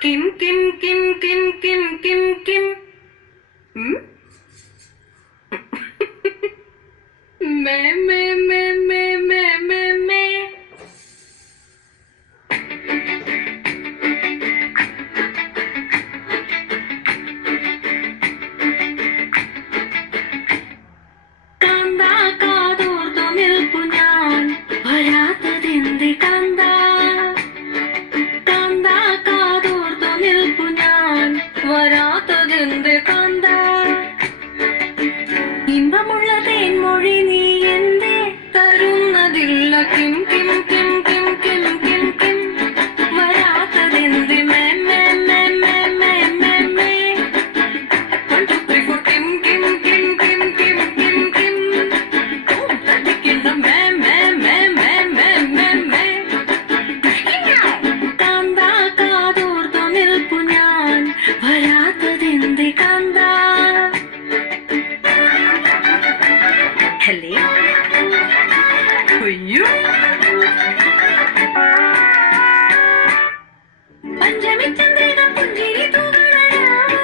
Kim കിം കിം കിം കിം കിം കിം മേ മേ മേ മേ മേ മേ മേ കാന്താ കാതോർത്തു നിൽപ്പു ഞാൻ വരാത്തതെന്ത് കാന്താ കാന്താ കാതോർത്തു നിൽപ്പു ഞാൻ വരാത്തതെന്ത് കാന്താ ഇമ്പമുള്ള തേൻമൊഴി നീ എന്തേ തരുന്നതില്ല കിം കിം കിം കിം കിം കിം കിം വരാത്തതെന്ത് മേ മേ മേ മേ മേ മേ മേ 1 2 3 4 കിം കിം കിം കിം കിം കിം കിം തട്ടിക്കിണ്ട മേ മേ മേ മേ മേ മേ മേ കാന്താ കാതോർത്തു നിൽപ്പു ഞാൻ വരാത്തതെന്ത് കാന്താ ഹലേ അയ്യോ പഞ്ചമി ചന്ദ്രിക പുഞ്ചിരി തൂവളരാവ്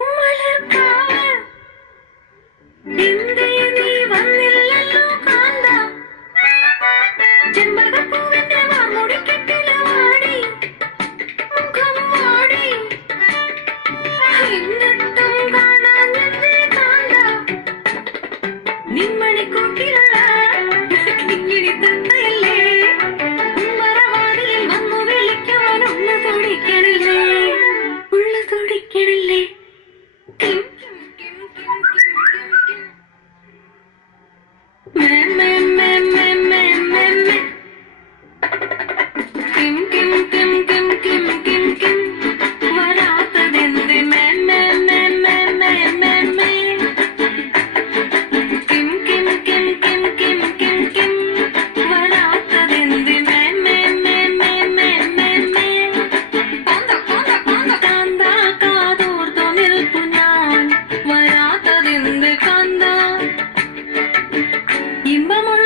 മലർക്കാവ് എന്തേ നീ വന്നില്ലല്ലോ കാന്ത ചെമ്പകപ്പൂവിന്റെ വാർമുടിക്കെട്ടില വാടി മുഖം വാടി എന്നിട്ടും കാണാഞ്ഞെന്തേ കാന്ത നിന്മണിക്കൂട്ടിലുള്ള കിങ്ങിണി തത്തയല്ലേ ഉമ്മറവാതിലിൽ വന്നു വിളിക്കുവാൻ ഉള്ള തുടിക്കണില്ലേ ഉള്ള തുടിക്കണില്ലേ കിം കിം കിം കിം കിം കിം മേ മേ മേ മേ മേ മേ മേ കിം കിം കിം കിം കിം കിം കിം വരാത്തതെന്ത് മേ മേ മേ മേ മേ മേ മേ കിം കിം കിം കിം കിം കിം കിം വരാത്തതെന്ത് മേ മേ മേ മേ മേ മേ മേ കാന്താ കാതോർത്തു നിൽപ്പു ഞാൻ വരാത്തതെന്ത് കാന്താ ഇമ്പമുള്ള